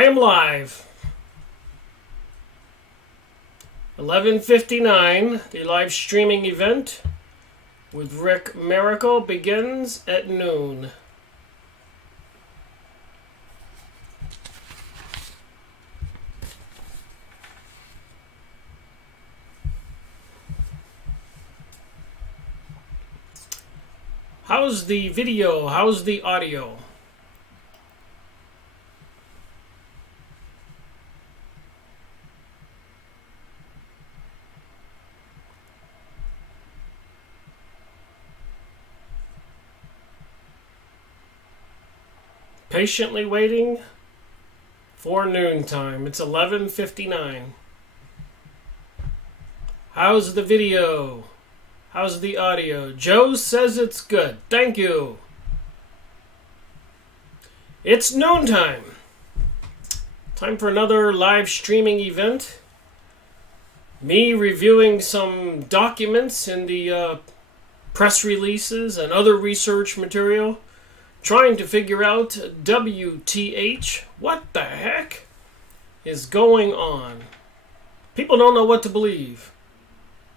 I am live. 11:59, the live streaming event with Rick Miracle begins at noon. How's the video? How's the audio? Patiently waiting for noontime. It's 11:59. How's the video? How's the audio? Joe says it's good. Thank you. It's noontime. Time for another live streaming event. Me reviewing some documents in the press releases and other research material. Trying to figure out WTH, what the heck is going on? People don't know what to believe.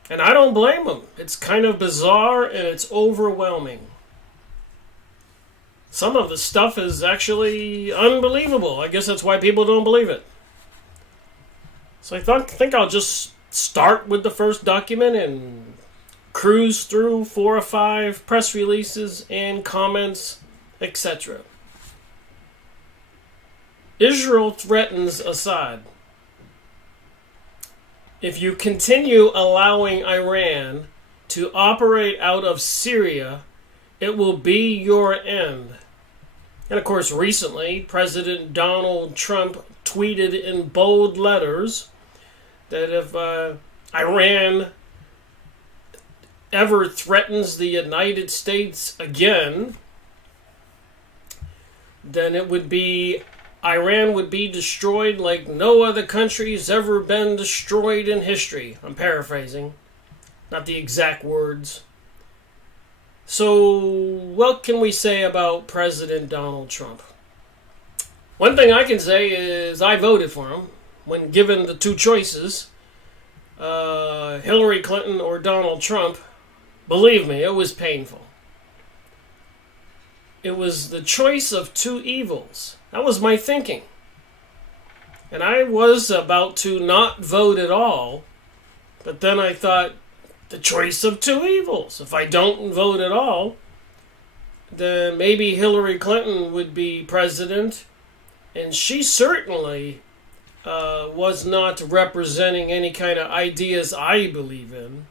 And I don't blame them. It's kind of bizarre and it's overwhelming. Some of the stuff is actually unbelievable. I guess that's why people don't believe it. So I think I'll just start with the first document and cruise through 4 or 5 press releases and comments, etc. Israel threatens Assad. If you continue allowing Iran to operate out of Syria, it will be your end. And of course, recently, President Donald Trump tweeted in bold letters that if Iran ever threatens the United States again, then Iran would be destroyed like no other country's ever been destroyed in history. I'm paraphrasing, not the exact words. So, what can we say about President Donald Trump? One thing I can say is I voted for him when given the two choices, Hillary Clinton or Donald Trump. Believe me, it was painful. It was the choice of two evils. That was my thinking. And I was about to not vote at all, but then I thought, the choice of two evils. If I don't vote at all, then maybe Hillary Clinton would be president, and she certainly was not representing any kind of ideas I believe in.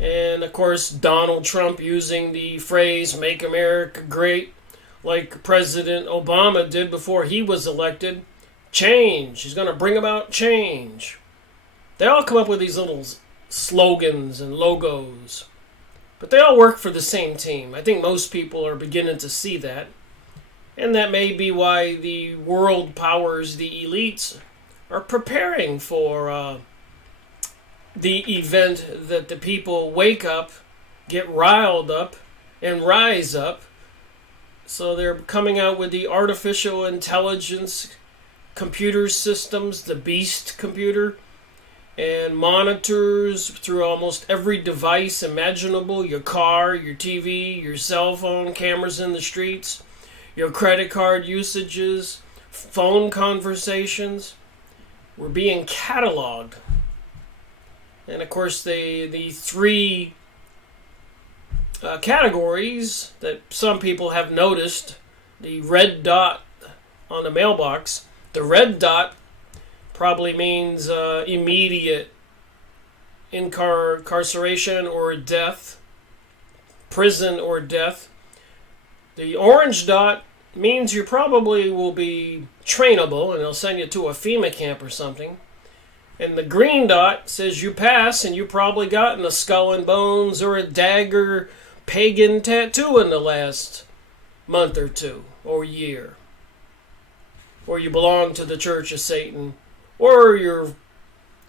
And of course, Donald Trump using the phrase, "Make America Great," like President Obama did before he was elected. Change. He's going to bring about change. They all come up with these little slogans and logos. But they all work for the same team. I think most people are beginning to see that. And that may be why the world powers, the elites, are preparing for the event that the people wake up, get riled up, and rise up. So they're coming out with the artificial intelligence computer systems, the Beast computer, and monitors through almost every device imaginable, your car, your TV, your cell phone, cameras in the streets, your credit card usages, phone conversations. We're being cataloged. And of course, the 3 categories that some people have noticed, the red dot on the mailbox. The red dot probably means immediate incarceration or death, prison or death. The orange dot means you probably will be trainable and they'll send you to a FEMA camp or something. And the green dot says you pass and you probably gotten a skull and bones or a dagger pagan tattoo in the last month or 2 or year. Or you belong to the Church of Satan. Or you're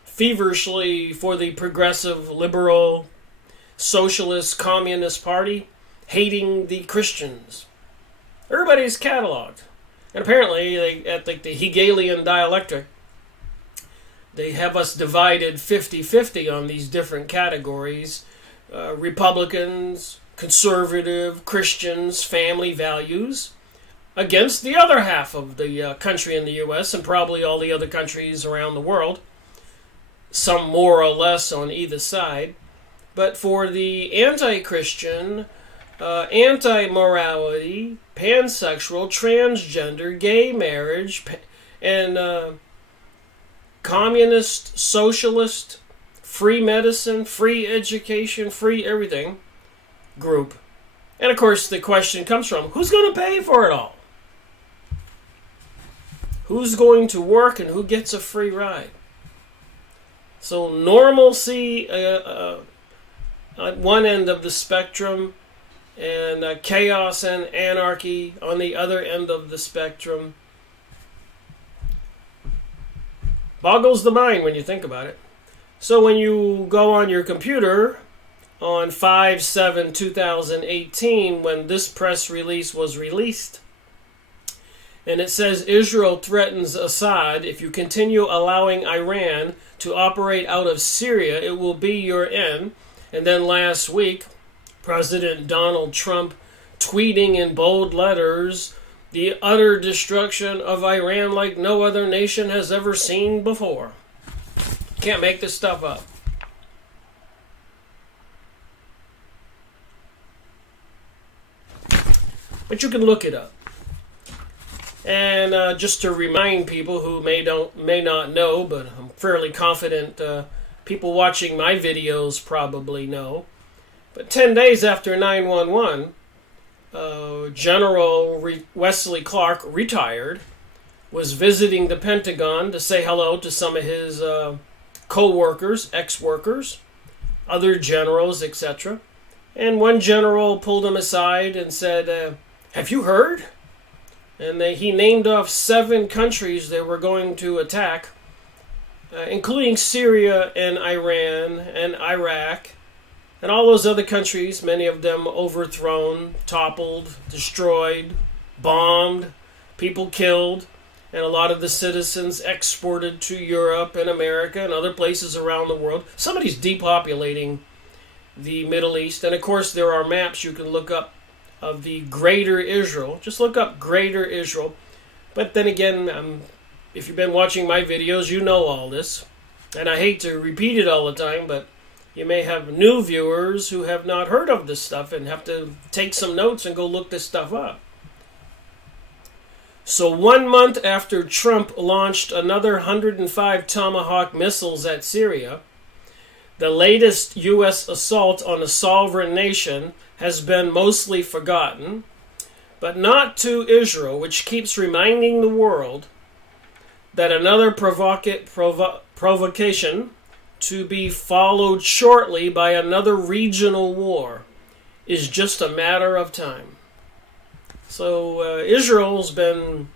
feverishly for the progressive, liberal, socialist, communist party, hating the Christians. Everybody's cataloged. And apparently, at like the Hegelian dialectic, they have us divided 50-50 on these different categories. Republicans, conservative, Christians, family values, against the other half of the country in the U.S. and probably all the other countries around the world, some more or less on either side. But for the anti-Christian, anti-morality, pansexual, transgender, gay marriage, and communist, socialist, free medicine, free education, free everything group. And of course the question comes from, who's going to pay for it all? Who's going to work and who gets a free ride? So normalcy at one end of the spectrum, and chaos and anarchy on the other end of the spectrum. Boggles the mind when you think about it. So when you go on your computer on 5/7/2018, when this press release was released, and it says Israel threatens Assad, if you continue allowing Iran to operate out of Syria, it will be your end. And then last week, President Donald Trump tweeting in bold letters, the utter destruction of Iran like no other nation has ever seen before. Can't make this stuff up. But you can look it up. And just to remind people who may not know, but I'm fairly confident people watching my videos probably know. But 10 days after 9/11, General Wesley Clark, retired, was visiting the Pentagon to say hello to some of his co-workers, ex-workers, other generals, etc. And one general pulled him aside and said, have you heard? And he named off 7 countries they were going to attack, including Syria and Iran and Iraq, and all those other countries, many of them overthrown, toppled, destroyed, bombed, people killed, and a lot of the citizens exported to Europe and America and other places around the world. Somebody's depopulating the Middle East. And of course, there are maps you can look up of the Greater Israel. Just look up Greater Israel. But then again, if you've been watching my videos, you know all this. And I hate to repeat it all the time, but you may have new viewers who have not heard of this stuff and have to take some notes and go look this stuff up. So 1 month after Trump launched another 105 Tomahawk missiles at Syria, the latest U.S. assault on a sovereign nation has been mostly forgotten, but not to Israel, which keeps reminding the world that another provocation to be followed shortly by another regional war is just a matter of time. So Israel's been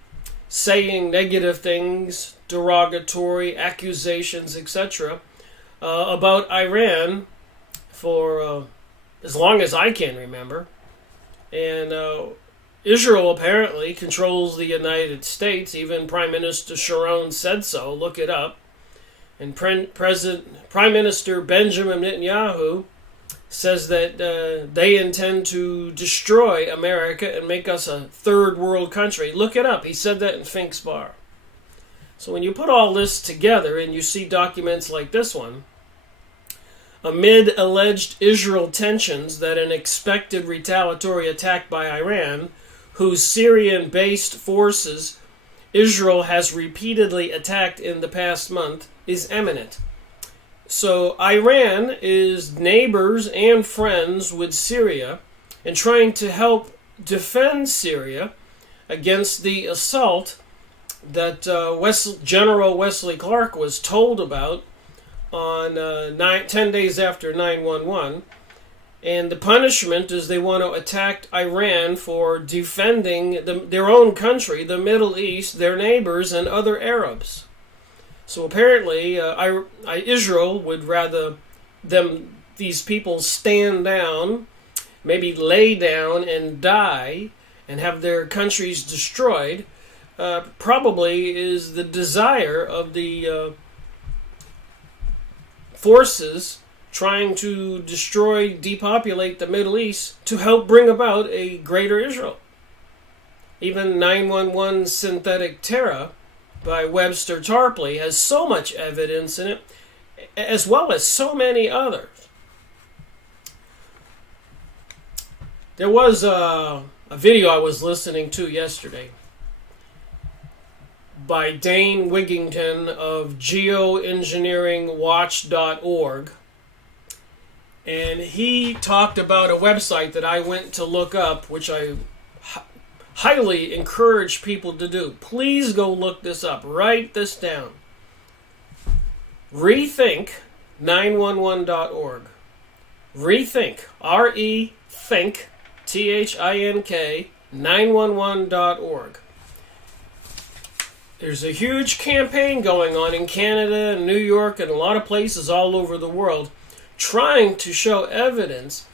saying negative things, derogatory accusations, etc., about Iran for as long as I can remember. And Israel apparently controls the United States. Even Prime Minister Sharon said so. Look it up. And Prime Minister Benjamin Netanyahu says that they intend to destroy America and make us a third world country. Look it up. He said that in Fink's Bar. So when you put all this together and you see documents like this one, amid alleged Israel tensions that an expected retaliatory attack by Iran, whose Syrian-based forces Israel has repeatedly attacked in the past month, is imminent. So Iran is neighbors and friends with Syria and trying to help defend Syria against the assault that General Wesley Clark was told about on 10 days after 9/11. And the punishment is they want to attack Iran for defending their own country, the Middle East, their neighbors, and other Arabs. So apparently, Israel would rather these people stand down, maybe lay down and die, and have their countries destroyed, probably is the desire of the forces trying to destroy, depopulate the Middle East to help bring about a greater Israel. Even 911 Synthetic Terror by Webster Tarpley has so much evidence in it, as well as so many others. There was a video I was listening to yesterday by Dane Wigington of geoengineeringwatch.org. And he talked about a website that I went to look up, which I highly encourage people to do. Please go look this up. Write this down. Rethink911.org. Rethink. R-E-Think. T-H-I-N-K. 911.org. There's a huge campaign going on in Canada and New York and a lot of places all over the world trying to show evidence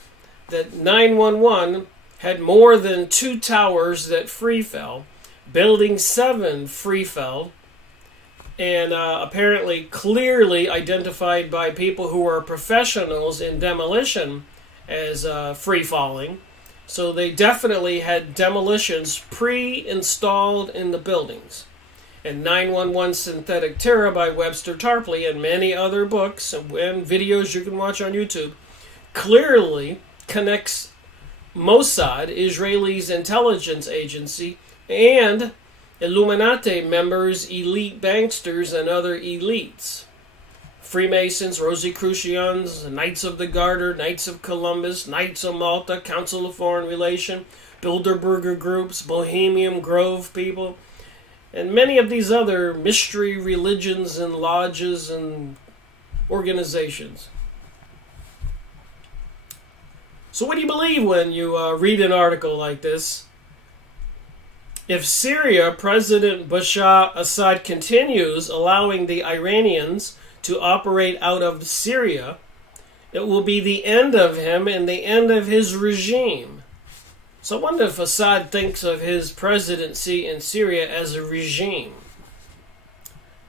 that 911 had more than 2 towers that free fell, Building 7 free fell, and apparently clearly identified by people who are professionals in demolition as free falling. So they definitely had demolitions pre-installed in the buildings. And 911 Synthetic Terror by Webster Tarpley and many other books and videos you can watch on YouTube clearly connects Mossad, Israel's intelligence agency, and Illuminati members, elite banksters, and other elites. Freemasons, Rosicrucians, Knights of the Garter, Knights of Columbus, Knights of Malta, Council of Foreign Relation, Bilderberger groups, Bohemian Grove people, and many of these other mystery religions and lodges and organizations. So what do you believe when you read an article like this? If Syria, President Bashar Assad continues allowing the Iranians to operate out of Syria, it will be the end of him and the end of his regime. So I wonder if Assad thinks of his presidency in Syria as a regime.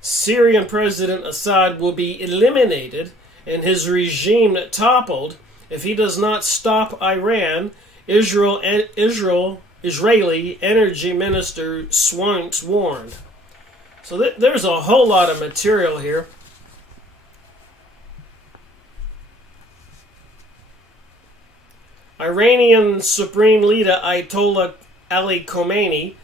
Syrian President Assad will be eliminated and his regime toppled if he does not stop Iran, Israeli Energy Minister Swantz warned. So there's a whole lot of material here. Iranian Supreme Leader Ayatollah Ali Khamenei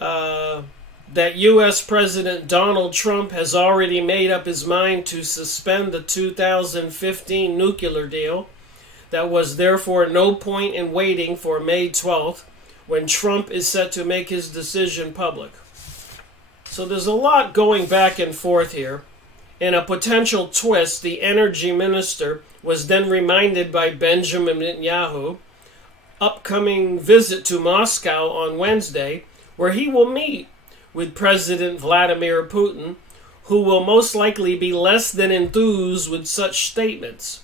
that U.S. President Donald Trump has already made up his mind to suspend the 2015 nuclear deal. That was therefore no point in waiting for May 12th, when Trump is set to make his decision public. So there's a lot going back and forth here. In a potential twist, the energy minister was then reminded by Benjamin Netanyahu upcoming visit to Moscow on Wednesday, where he will meet with President Vladimir Putin, who will most likely be less than enthused with such statements.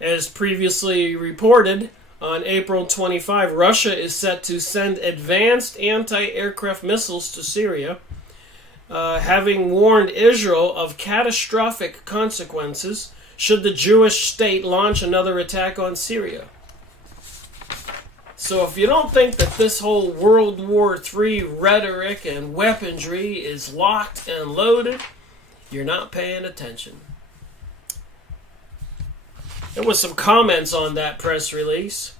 As previously reported, on April 25, Russia is set to send advanced anti-aircraft missiles to Syria, having warned Israel of catastrophic consequences should the Jewish state launch another attack on Syria. So if you don't think that this whole World War III rhetoric and weaponry is locked and loaded, you're not paying attention. There was some comments on that press release.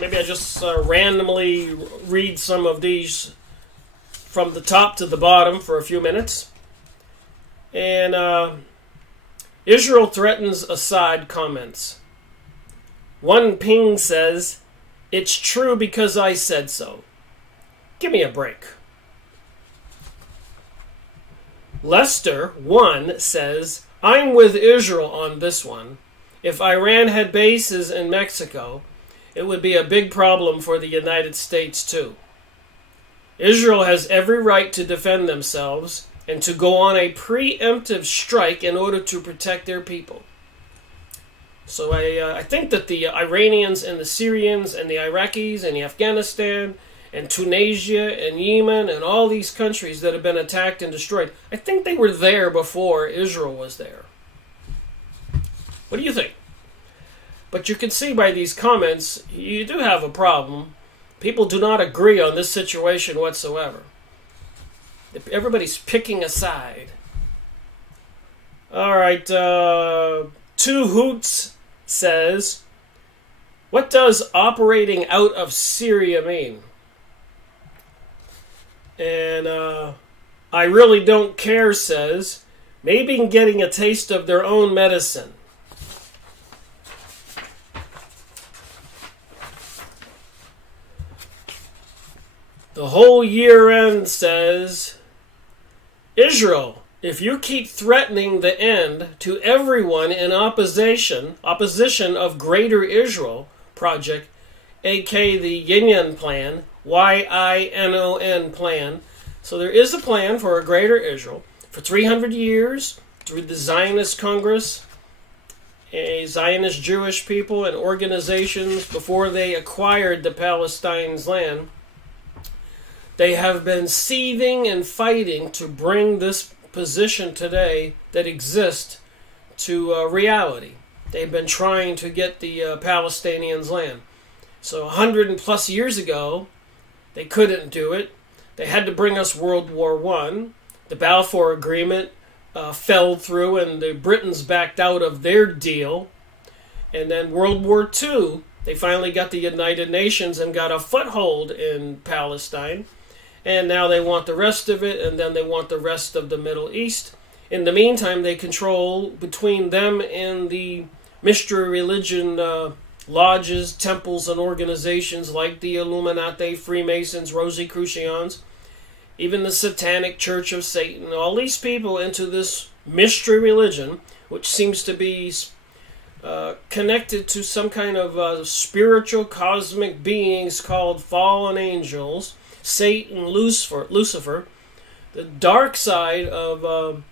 Maybe I just randomly read some of these from the top to the bottom for a few minutes. And Israel threatens Assad comments. One ping says, "It's true because I said so." Give me a break. Lester 1 says, "I'm with Israel on this one. If Iran had bases in Mexico, it would be a big problem for the United States too. Israel has every right to defend themselves and to go on a preemptive strike in order to protect their people." So I think that the Iranians and the Syrians and the Iraqis and the Afghanistan and Tunisia and Yemen and all these countries that have been attacked and destroyed, I think they were there before Israel was there. What do you think? But you can see by these comments, you do have a problem. People do not agree on this situation whatsoever. Everybody's picking a side. All right, Two Hoots says, what does operating out of Syria mean? And I really don't care says, maybe getting a taste of their own medicine. The whole year end says, Israel, if you keep threatening the end to everyone in opposition of Greater Israel Project, aka the Yinon Plan, Yinon Plan. So there is a plan for a Greater Israel for 300 years through the Zionist Congress, a Zionist Jewish people and organizations before they acquired the Palestine's land. They have been seething and fighting to bring this position today that exists to reality. They've been trying to get the Palestinians' land. So 100 and plus years ago, they couldn't do it. They had to bring us World War I. The Balfour Agreement fell through and the Britons backed out of their deal. And then World War II, they finally got the United Nations and got a foothold in Palestine. And now they want the rest of it, and then they want the rest of the Middle East. In the meantime, they control, between them and the mystery religion lodges, temples, and organizations like the Illuminati, Freemasons, Rosicrucians, even the Satanic Church of Satan, all these people into this mystery religion, which seems to be connected to some kind of spiritual cosmic beings called fallen angels, Satan, Lucifer, the dark side of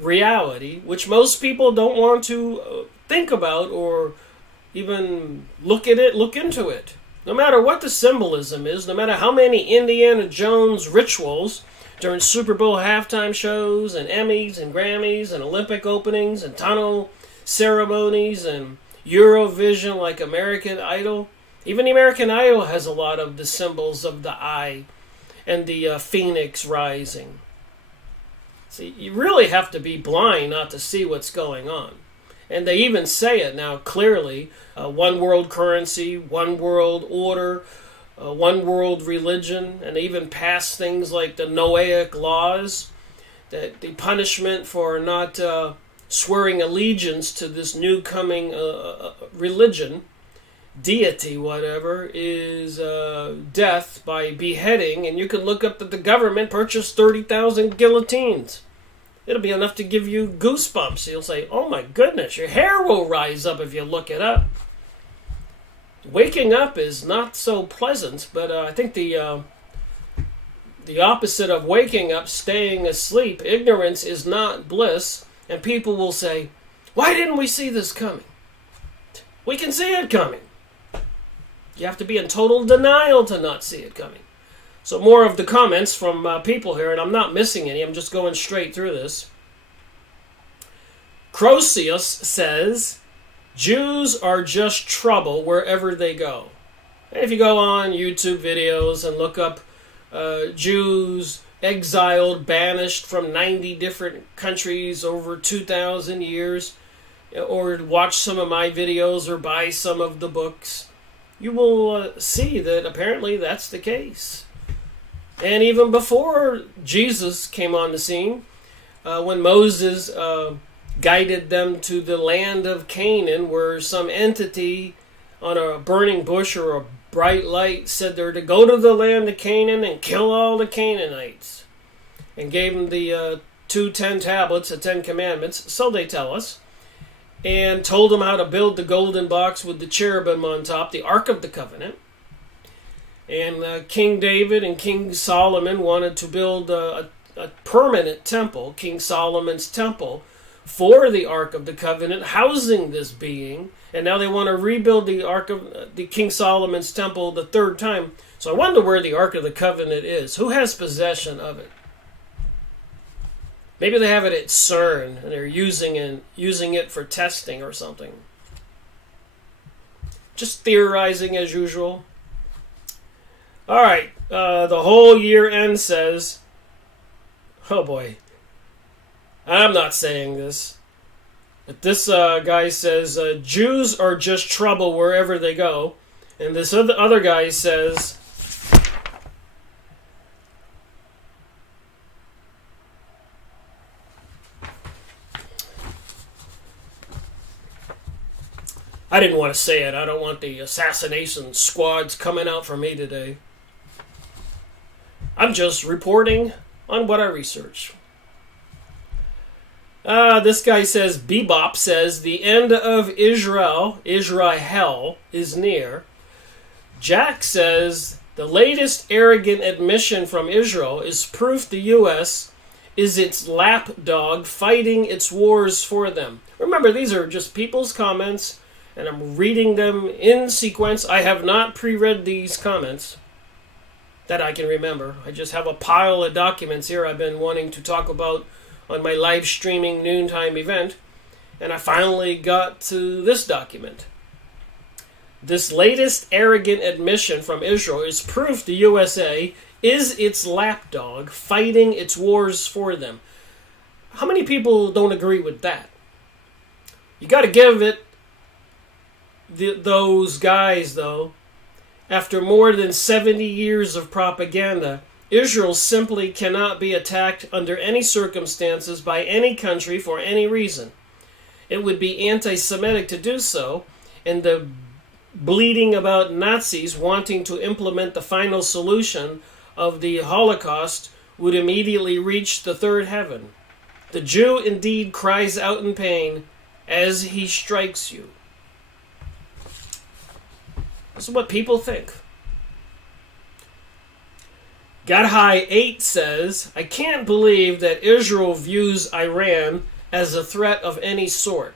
reality, which most people don't want to think about or even look into it. No matter what the symbolism is, no matter how many Indiana Jones rituals during Super Bowl halftime shows and Emmys and Grammys and Olympic openings and tunnel ceremonies and Eurovision like American Idol. Even the American Idol has a lot of the symbols of the eye and the phoenix rising. See, you really have to be blind not to see what's going on. And they even say it now clearly, one world currency, one world order, one world religion, and they even pass things like the Noahic laws, that the punishment for not swearing allegiance to this new coming religion, deity, whatever, is death by beheading. And you can look up that the government purchased 30,000 guillotines. It'll be enough to give you goosebumps. You'll say, oh my goodness, your hair will rise up if you look it up. Waking up is not so pleasant, but I think the opposite of waking up, staying asleep, ignorance is not bliss. And people will say, why didn't we see this coming? We can see it coming. You have to be in total denial to not see it coming. So more of the comments from people here, and I'm not missing any. I'm just going straight through this. Crosius says, Jews are just trouble wherever they go. And if you go on YouTube videos and look up Jews exiled, banished from 90 different countries over 2,000 years, or watch some of my videos or buy some of the books, you will see that apparently that's the case. And even before Jesus came on the scene, when Moses guided them to the land of Canaan, where some entity on a burning bush or a bright light said they're to go to the land of Canaan and kill all the Canaanites, and gave them the 10 tablets, the 10 commandments, so they tell us, and told them how to build the golden box with the cherubim on top, the Ark of the Covenant. And King David and King Solomon wanted to build a permanent temple, King Solomon's temple, for the Ark of the Covenant, housing this being, and now they want to rebuild the Ark of the King Solomon's temple the third time. So I wonder where the Ark of the Covenant is. Who has possession of it? Maybe they have it at CERN and they're using it for testing or something. Just theorizing as usual. All right, the whole year end says, oh boy, I'm not saying this, but this guy says Jews are just trouble wherever they go, and this other guy says, I didn't want to say it. I don't want the assassination squads coming out for me today. I'm just reporting on what I research. This guy says, Bebop says, the end of Israel is near. Jack says, the latest arrogant admission from Israel is proof the U.S. is its lapdog fighting its wars for them. Remember, these are just people's comments, and I'm reading them in sequence. I have not pre-read these comments that I can remember. I just have a pile of documents here I've been wanting to talk about on my live streaming noontime event, and I finally got to this document. This latest arrogant admission from Israel is proof the USA is its lapdog fighting its wars for them. How many people don't agree with that? You got to give it those guys, though. After more than 70 years of propaganda, Israel simply cannot be attacked under any circumstances by any country for any reason. It would be anti-Semitic to do so, and the bleating about Nazis wanting to implement the final solution of the Holocaust would immediately reach the third heaven. The Jew indeed cries out in pain as he strikes you. This is what people think. Godhigh 8 says, I can't believe that Israel views Iran as a threat of any sort.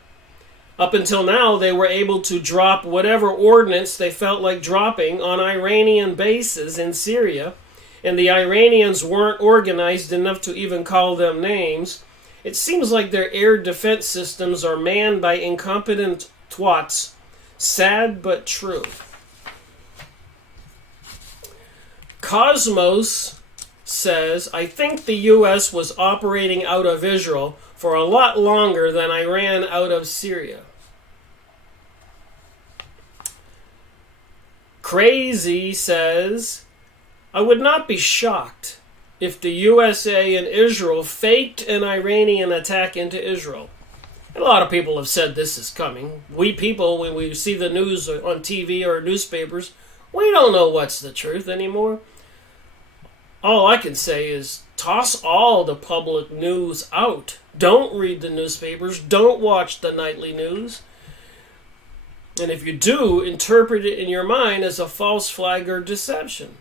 Up until now, they were able to drop whatever ordnance they felt like dropping on Iranian bases in Syria, and the Iranians weren't organized enough to even call them names. It seems like their air defense systems are manned by incompetent twats. Sad but true. Cosmos says, I think the U.S. was operating out of Israel for a lot longer than Iran out of Syria. Crazy says, I would not be shocked if the USA and Israel faked an Iranian attack into Israel. And a lot of people have said this is coming. We people, when we see the news on TV or newspapers, we don't know what's the truth anymore. All I can say is toss all the public news out. Don't read the newspapers. Don't watch the nightly news. And if you do, interpret it in your mind as a false flag or deception.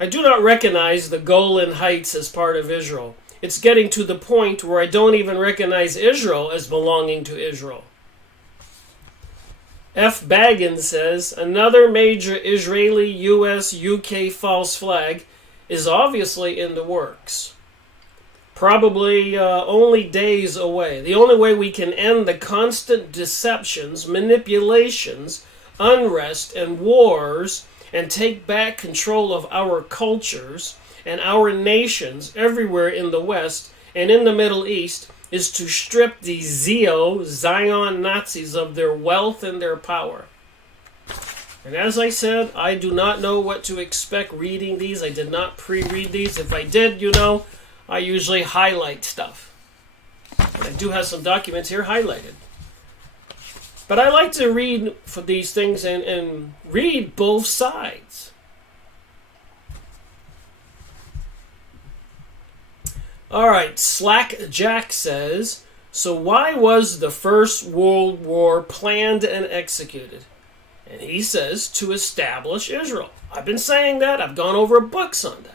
I do not recognize the Golan Heights as part of Israel. It's getting to the point where I don't even recognize Israel as belonging to Israel. F. Baggin says, another major Israeli, US, UK false flag is obviously in the works. Probably only days away. The only way we can end the constant deceptions, manipulations, unrest, and wars and take back control of our cultures and our nations everywhere in the West and in the Middle East is to strip the Zion Nazis of their wealth and their power. And as I said, I do not know what to expect reading these. I did not pre-read these. If I did, I usually highlight stuff. And I do have some documents here highlighted. But I like to read for these things and read both sides. Alright, Slack Jack says, so why was the First World War planned and executed? And he says, to establish Israel. I've been saying that. I've gone over books on that.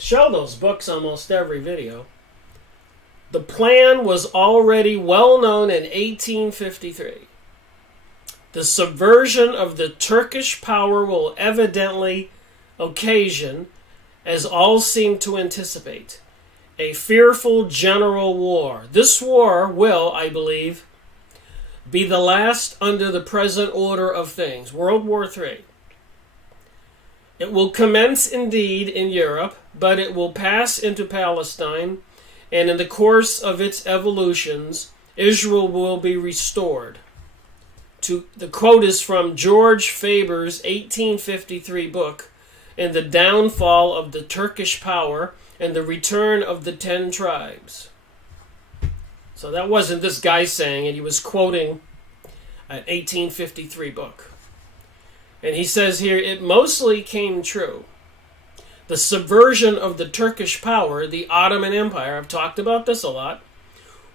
show those books almost every video. The plan was already well known in 1853. The subversion of the Turkish power will evidently occasion, as all seem to anticipate, a fearful general war. This war will, I believe, be the last under the present order of things. World War III. It will commence indeed in Europe, but it will pass into Palestine, and in the course of its evolutions, Israel will be restored. The quote is from George Faber's 1853 book, In the Downfall of the Turkish Power and the Return of the 10 Tribes. So that wasn't this guy saying it. He was quoting an 1853 book. And he says here, it mostly came true. The subversion of the Turkish power, the Ottoman Empire, I've talked about this a lot,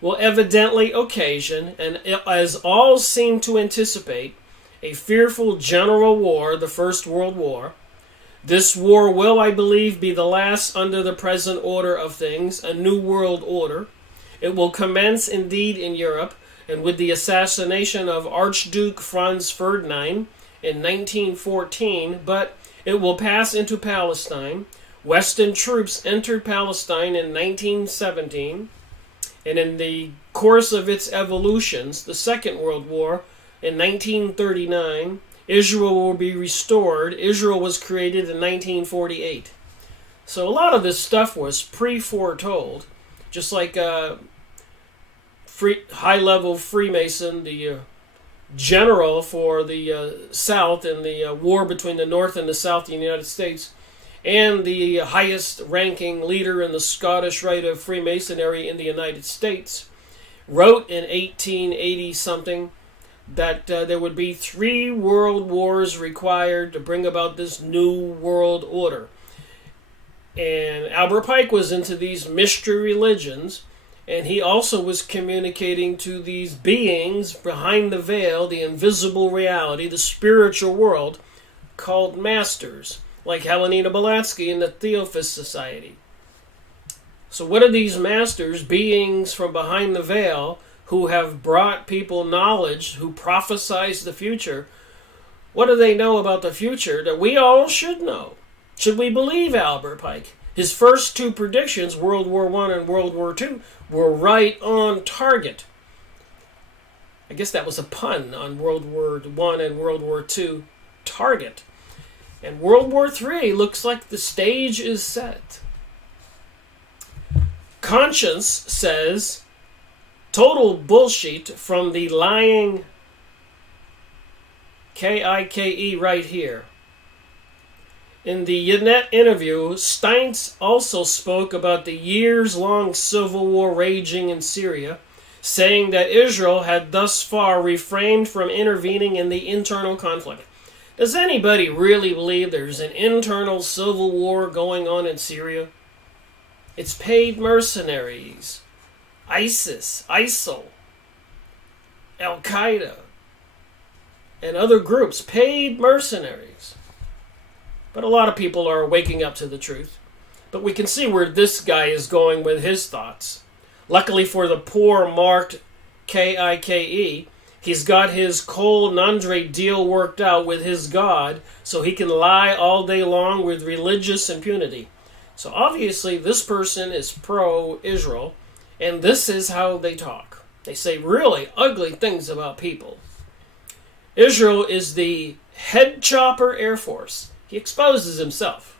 will evidently occasion, and as all seem to anticipate, a fearful general war, the First World War. This war will, I believe, be the last under the present order of things, a new world order. It will commence indeed in Europe, and with the assassination of Archduke Franz Ferdinand in 1914, but it will pass into Palestine. Western troops entered Palestine in 1917, and in the course of its evolutions, the Second World War, in 1939, Israel will be restored. Israel was created in 1948. So a lot of this stuff was pre-foretold, just like high-level Freemason, the general for the South in the war between the North and the South in the United States, and the highest-ranking leader in the Scottish Rite of Freemasonry in the United States, wrote in 1880-something that there would be 3 world wars required to bring about this new world order. And Albert Pike was into these mystery religions, and he also was communicating to these beings behind the veil, the invisible reality, the spiritual world, called masters, like Helena Blavatsky in the Theosophist Society. So what are these masters, beings from behind the veil, who have brought people knowledge, who prophesize the future? What do they know about the future that we all should know? Should we believe Albert Pike? His first 2 predictions, World War I and World War II, were right on target. I guess that was a pun on World War I and World War II, target. And World War III looks like the stage is set. Conscience says, total bullshit from the lying K-I-K-E right here. In the Yannette interview, Steintz also spoke about the years-long civil war raging in Syria, saying that Israel had thus far refrained from intervening in the internal conflict. Does anybody really believe there's an internal civil war going on in Syria? It's paid mercenaries. ISIS, ISIL, Al-Qaeda, and other groups, paid mercenaries. But a lot of people are waking up to the truth. But we can see where this guy is going with his thoughts. Luckily for the poor marked K-I-K-E, he's got his Cole Nandre deal worked out with his God, so he can lie all day long with religious impunity. So obviously this person is pro-Israel, and this is how they talk. They say really ugly things about people. Israel is the head chopper Air Force. He exposes himself.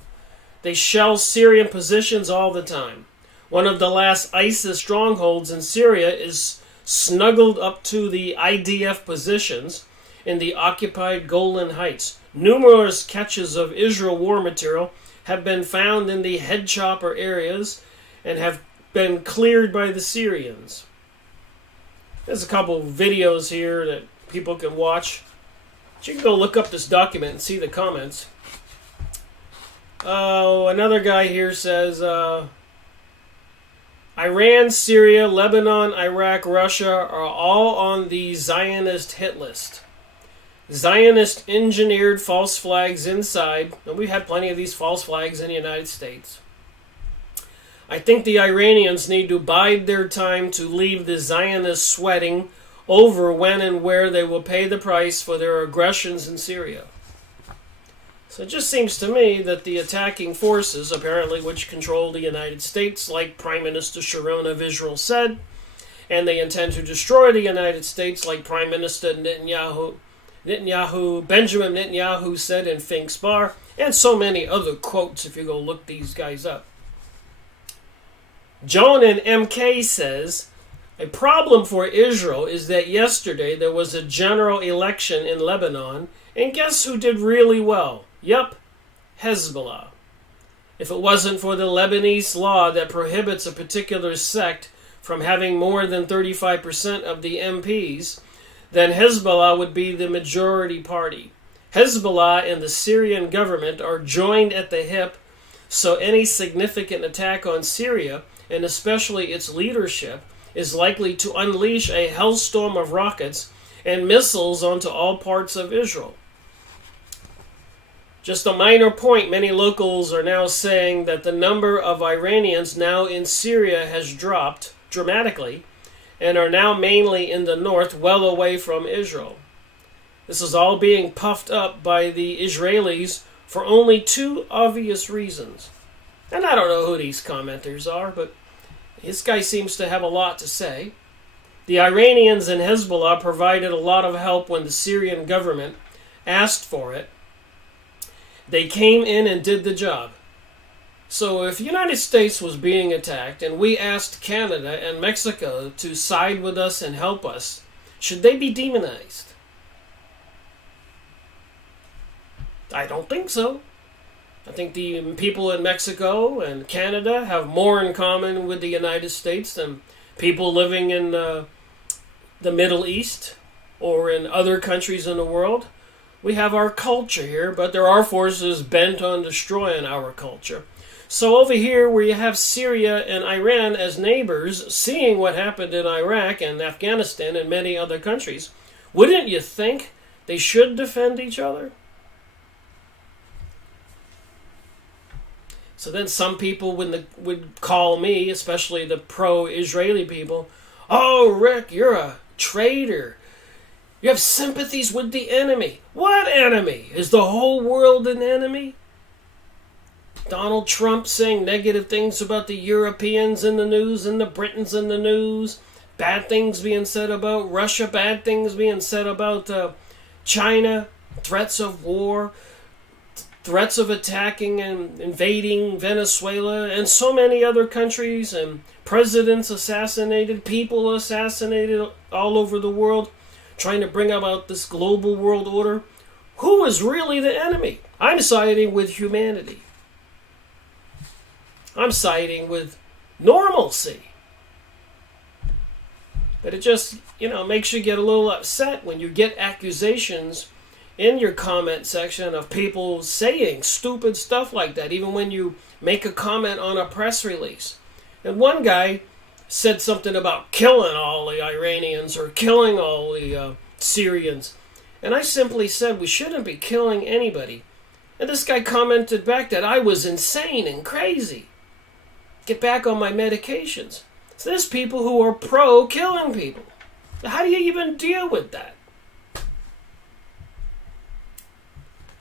They shell Syrian positions all the time. One of the last ISIS strongholds in Syria is snuggled up to the IDF positions in the occupied Golan Heights. Numerous catches of Israel war material have been found in the head chopper areas and have been cleared by the Syrians. There's a couple videos here that people can watch. You can go look up this document and see the comments. Oh, another guy here says, Iran, Syria, Lebanon, Iraq, Russia are all on the Zionist hit list. Zionist engineered false flags inside, and we've had plenty of these false flags in the United States. I think the Iranians need to bide their time to leave the Zionists sweating over when and where they will pay the price for their aggressions in Syria. So it just seems to me that the attacking forces, apparently which control the United States, like Prime Minister Sharon of Israel said, and they intend to destroy the United States, like Prime Minister Benjamin Netanyahu said in Fink's Bar, and so many other quotes if you go look these guys up. Joan and MK says, a problem for Israel is that yesterday there was a general election in Lebanon, and guess who did really well? Yup, Hezbollah. If it wasn't for the Lebanese law that prohibits a particular sect from having more than 35% of the MPs, then Hezbollah would be the majority party. Hezbollah and the Syrian government are joined at the hip, so any significant attack on Syria, and especially its leadership, is likely to unleash a hellstorm of rockets and missiles onto all parts of Israel. Just a minor point, many locals are now saying that the number of Iranians now in Syria has dropped dramatically and are now mainly in the north, well away from Israel. This is all being puffed up by the Israelis for only two obvious reasons. And I don't know who these commenters are, but this guy seems to have a lot to say. The Iranians and Hezbollah provided a lot of help when the Syrian government asked for it. They came in and did the job. So if the United States was being attacked and we asked Canada and Mexico to side with us and help us, should they be demonized? I don't think so. I think the people in Mexico and Canada have more in common with the United States than people living in the Middle East or in other countries in the world. We have our culture here, but there are forces bent on destroying our culture. So over here where you have Syria and Iran as neighbors, seeing what happened in Iraq and Afghanistan and many other countries, wouldn't you think they should defend each other? So then some people would call me, especially the pro-Israeli people, oh, Rick, you're a traitor. You have sympathies with the enemy. What enemy? Is the whole world an enemy? Donald Trump saying negative things about the Europeans in the news and the Britons in the news. Bad things being said about Russia. Bad things being said about China. Threats of war. Threats of attacking and invading Venezuela and so many other countries. And presidents assassinated. People assassinated all over the world. Trying to bring about this global world order. Who is really the enemy? I'm siding with humanity. I'm siding with normalcy. But it just, makes you get a little upset when you get accusations in your comment section of people saying stupid stuff like that, even when you make a comment on a press release. And one guy said something about killing all the Iranians or killing all the Syrians. And I simply said we shouldn't be killing anybody. And this guy commented back that I was insane and crazy. Get back on my medications. So there's people who are pro-killing people. How do you even deal with that?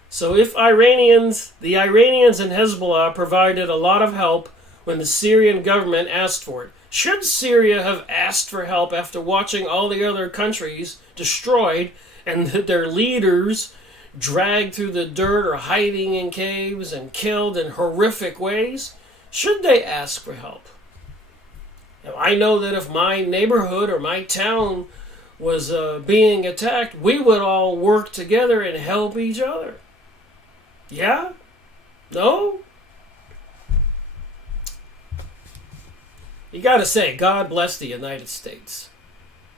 So if the Iranians and Hezbollah provided a lot of help when the Syrian government asked for it, should Syria have asked for help after watching all the other countries destroyed and their leaders dragged through the dirt or hiding in caves and killed in horrific ways? Should they ask for help? Now, I know that if my neighborhood or my town was being attacked, we would all work together and help each other. Yeah? No? You gotta say, God bless the United States.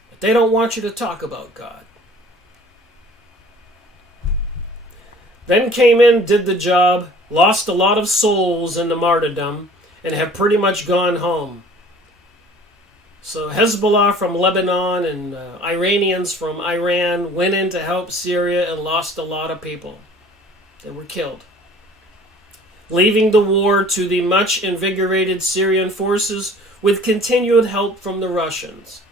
But they don't want you to talk about God. Then came in, did the job, lost a lot of souls in the martyrdom, and have pretty much gone home. So Hezbollah from Lebanon and Iranians from Iran went in to help Syria and lost a lot of people. They were killed. leaving the war to the much invigorated Syrian forces with continued help from the Russians.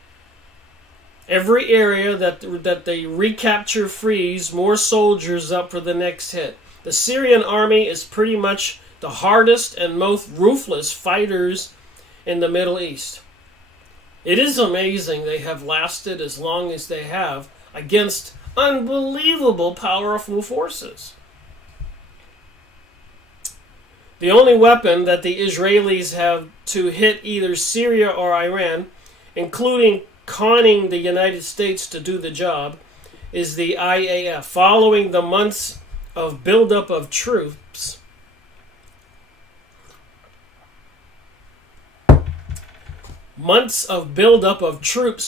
Every area that they recapture frees more soldiers up for the next hit. The Syrian army is pretty much the hardest and most ruthless fighters in the Middle East. It is amazing they have lasted as long as they have against unbelievable powerful forces. The only weapon that the Israelis have to hit either Syria or Iran, including conning the United States to do the job, is the IAF. Following the months of buildup of troops,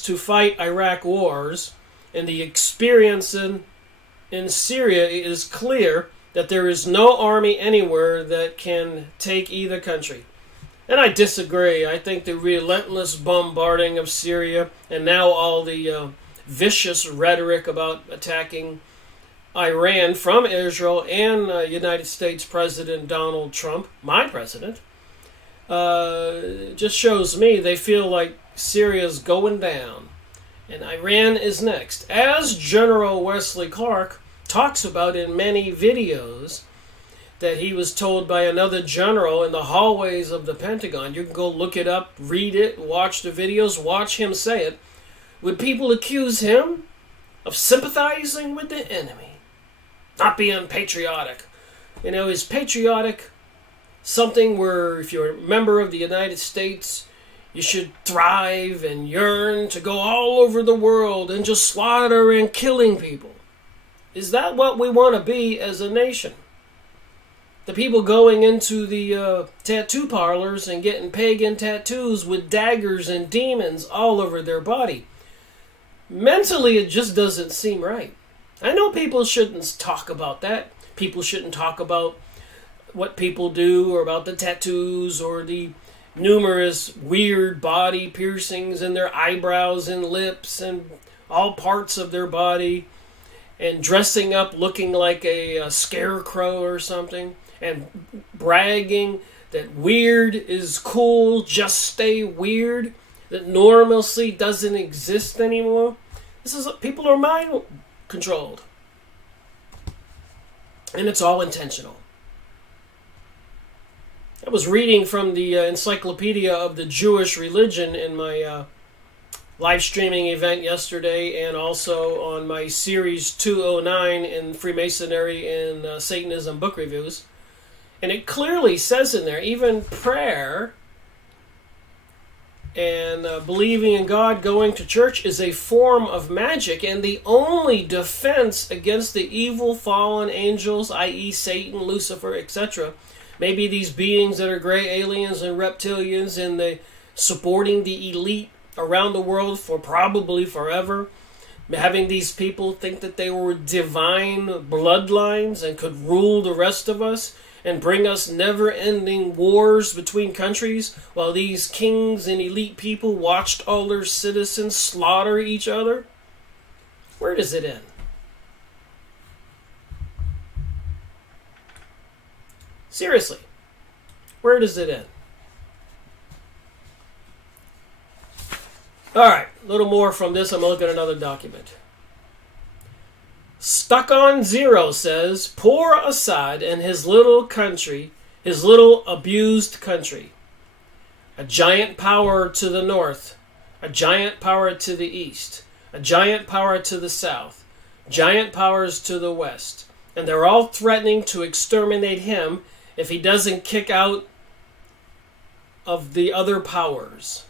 to fight Iraq wars, and the experience in Syria, it is clear that there is no army anywhere that can take either country. And I disagree. I think the relentless bombarding of Syria and now all the vicious rhetoric about attacking Iran from Israel and United States President Donald Trump, my president, just shows me they feel like Syria's going down and Iran is next. As General Wesley Clark talks about in many videos that he was told by another general in the hallways of the Pentagon. You can go look it up, read it, watch the videos, watch him say it. Would people accuse him of sympathizing with the enemy? Not being patriotic. You know, is patriotic something where if you're a member of the United States, you should thrive and yearn to go all over the world and just slaughter and killing people? Is that what we want to be as a nation? The people going into the tattoo parlors and getting pagan tattoos with daggers and demons all over their body. Mentally, it just doesn't seem right. I know people shouldn't talk about that. People shouldn't talk about what people do or about the tattoos or the numerous weird body piercings in their eyebrows and lips and all parts of their body and dressing up looking like a scarecrow or something. And bragging that weird is cool, just stay weird, that normalcy doesn't exist anymore. People are mind controlled. And it's all intentional. I was reading from the Encyclopedia of the Jewish Religion in my live streaming event yesterday and also on my Series 209 in Freemasonry and Satanism book reviews. And it clearly says in there, even prayer and believing in God, going to church is a form of magic, and the only defense against the evil fallen angels, i.e. Satan, Lucifer, etc., maybe these beings that are gray aliens and reptilians and the supporting the elite around the world for probably forever, having these people think that they were divine bloodlines and could rule the rest of us and bring us never-ending wars between countries while these kings and elite people watched all their citizens slaughter each other? Where does it end? Seriously, where does it end? All right, a little more from this. I'm looking at another document. Stuck on Zero says, poor Assad and his little country, his little abused country. A giant power to the north, a giant power to the east, a giant power to the south, giant powers to the west. And they're all threatening to exterminate him if he doesn't kick out of the other powers.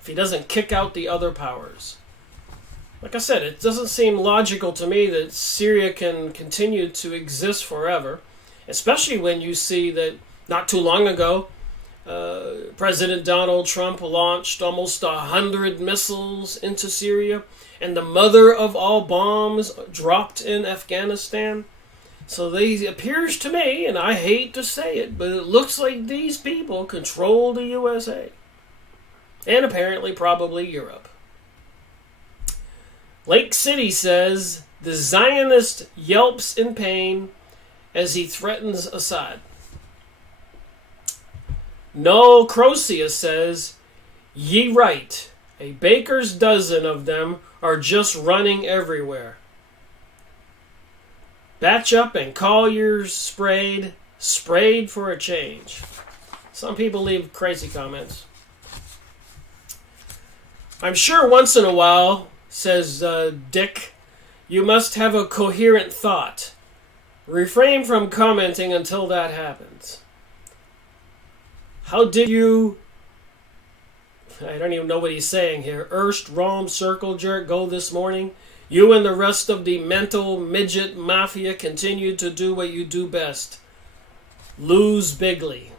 If he doesn't kick out the other powers. Like I said, it doesn't seem logical to me that Syria can continue to exist forever, especially when you see that not too long ago, President Donald Trump launched almost 100 missiles into Syria, and the mother of all bombs dropped in Afghanistan. So it appears to me, and I hate to say it, but it looks like these people control the USA. And apparently probably Europe. Lake City says, the Zionist yelps in pain as he threatens Assad. Noel Crozier says, "Ye right, a baker's dozen of them are just running everywhere. Batch up and Collier's sprayed for a change." Some people leave crazy comments. "I'm sure once in a while," says Dick, "you must have a coherent thought. Refrain from commenting until that happens. How did you..." I don't even know what he's saying here. "Erst Rome circle jerk go this morning? You and the rest of the mental midget mafia continue to do what you do best. Lose bigly."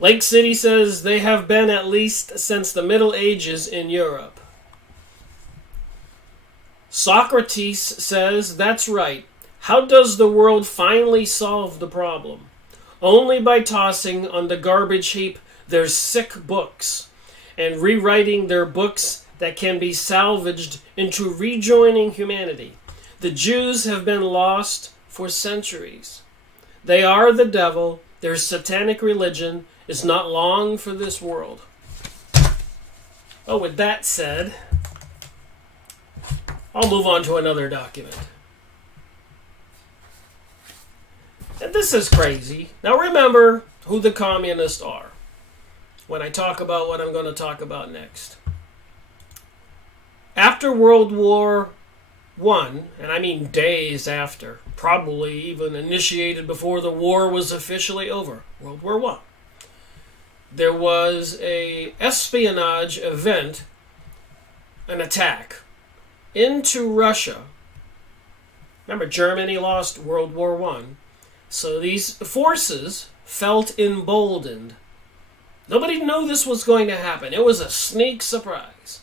Lake City says they have been at least since the Middle Ages in Europe. Socrates says, "That's right. How does the world finally solve the problem? Only by tossing on the garbage heap their sick books and rewriting their books that can be salvaged into rejoining humanity. The Jews have been lost for centuries. They are the devil. Their satanic religion is not long for this world." Oh, with that said, I'll move on to another document. And this is crazy. Now remember who the communists are when I talk about what I'm going to talk about next. After World War I, and I mean days after, probably even initiated before the war was officially over, World War I, there was a espionage event, an attack into Russia. Remember, Germany lost World War I. So these forces felt emboldened. Nobody knew this was going to happen. It was a sneak surprise.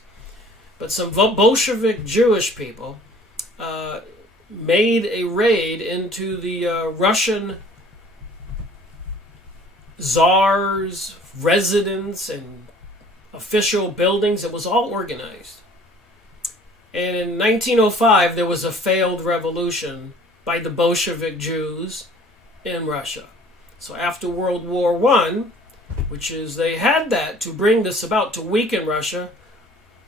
But some Bolshevik Jewish people made a raid into the Russian czar's residence and official buildings. It was all organized. And in 1905, there was a failed revolution by the Bolshevik Jews in Russia. So after World War I, which is, they had that to bring this about, to weaken Russia.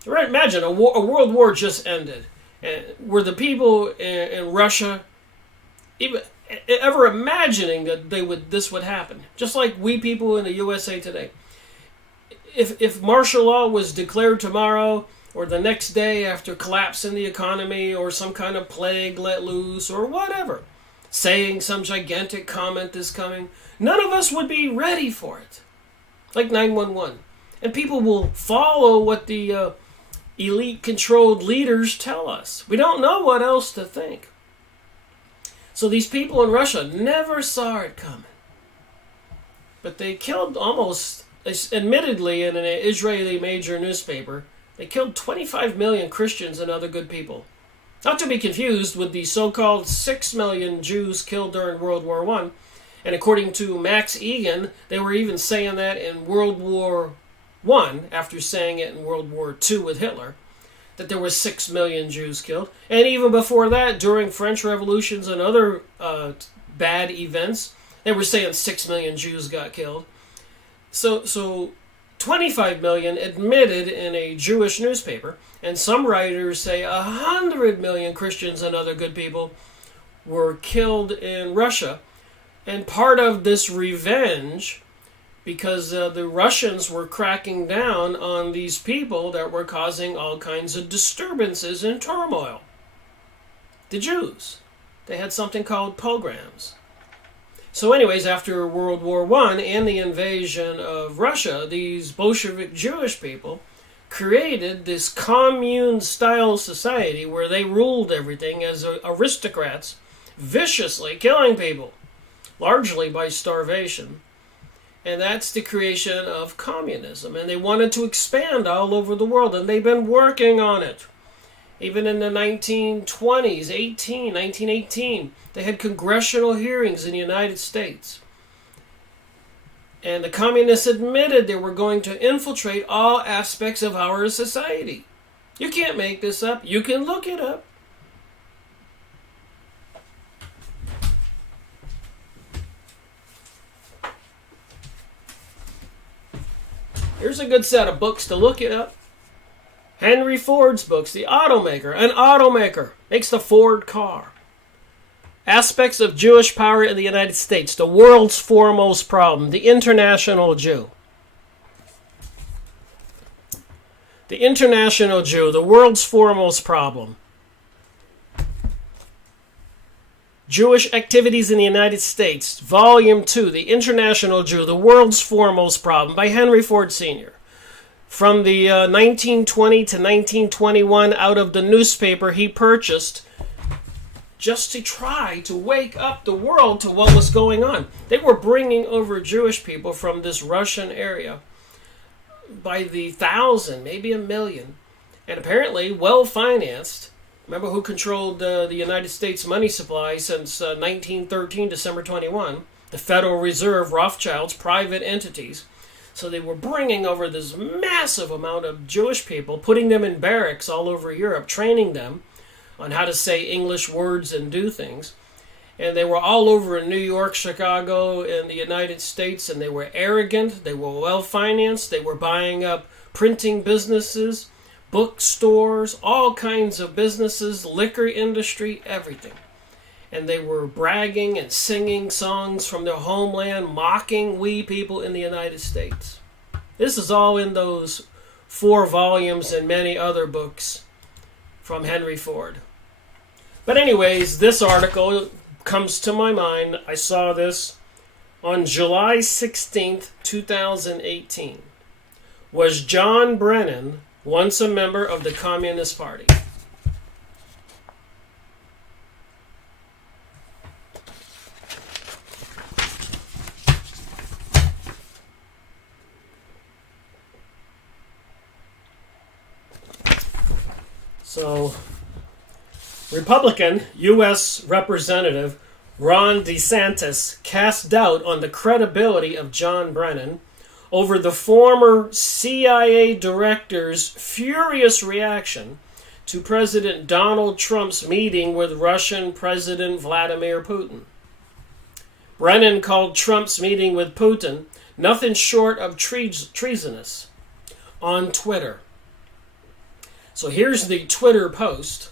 Right, imagine a world war just ended. And were the people in Russia even ever imagining that this would happen? Just like we people in the USA today. If martial law was declared tomorrow or the next day after collapse in the economy or some kind of plague let loose or whatever, saying some gigantic comment is coming, none of us would be ready for it. Like 911. And people will follow what the elite-controlled leaders tell us. We don't know what else to think. So these people in Russia never saw it coming. But they killed almost, admittedly in an Israeli major newspaper, they killed 25 million Christians and other good people. Not to be confused with the so-called 6 million Jews killed during World War I. And according to Max Egan, they were even saying that in World War I, after saying it in World War II with Hitler, that there were 6 million Jews killed. And even before that, during French revolutions and other bad events, they were saying 6 million Jews got killed. So 25 million admitted in a Jewish newspaper, and some writers say 100 million Christians and other good people were killed in Russia. And part of this revenge, because the Russians were cracking down on these people that were causing all kinds of disturbances and turmoil. The Jews. They had something called pogroms. So anyways, after World War I and the invasion of Russia, these Bolshevik Jewish people created this commune-style society where they ruled everything as aristocrats, viciously killing people, largely by starvation. And that's the creation of communism. And they wanted to expand all over the world, and they've been working on it. Even in the 1920s, 1918, they had congressional hearings in the United States. And the communists admitted they were going to infiltrate all aspects of our society. You can't make this up. You can look it up. Here's a good set of books to look it up. Henry Ford's books, the automaker. An automaker makes the Ford car. Aspects of Jewish power in the United States, the world's foremost problem, the international Jew. The international Jew, the world's foremost problem. Jewish Activities in the United States, Volume 2, The International Jew, the World's Foremost Problem, by Henry Ford Sr. From the 1920 to 1921, out of the newspaper he purchased just to try to wake up the world to what was going on. They were bringing over Jewish people from this Russian area by the 1,000, maybe 1 million, and apparently well-financed. Remember who controlled the United States money supply since 1913, December 21? The Federal Reserve, Rothschilds, private entities. So they were bringing over this massive amount of Jewish people, putting them in barracks all over Europe, training them on how to say English words and do things. And they were all over in New York, Chicago, and the United States, and they were arrogant, they were well-financed, they were buying up printing businesses, bookstores, all kinds of businesses, liquor industry, everything. And they were bragging and singing songs from their homeland, mocking we people in the United States. This is all in those 4 volumes and many other books from Henry Ford. But anyways, this article comes to my mind. I saw this on July 16th, 2018. Was John Brennan once a member of the Communist Party? So, Republican U.S. Representative Ron DeSantis cast doubt on the credibility of John Brennan over the former CIA director's furious reaction to President Donald Trump's meeting with Russian President Vladimir Putin. Brennan called Trump's meeting with Putin nothing short of treasonous on Twitter. So here's the Twitter post.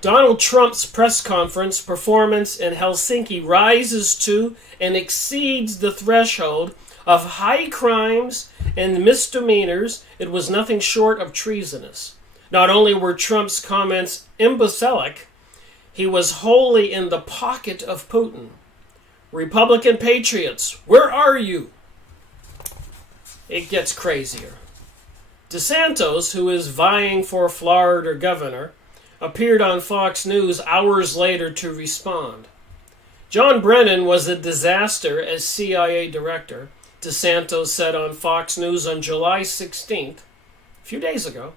Donald Trump's press conference performance in Helsinki rises to and exceeds the threshold of high crimes and misdemeanors. It was nothing short of treasonous. Not only were Trump's comments imbecilic, he was wholly in the pocket of Putin. Republican patriots, where are you? It gets crazier. DeSantis, who is vying for Florida governor, appeared on Fox News hours later to respond. John Brennan was a disaster as CIA director, DeSantis said on Fox News on July 16th, a few days ago.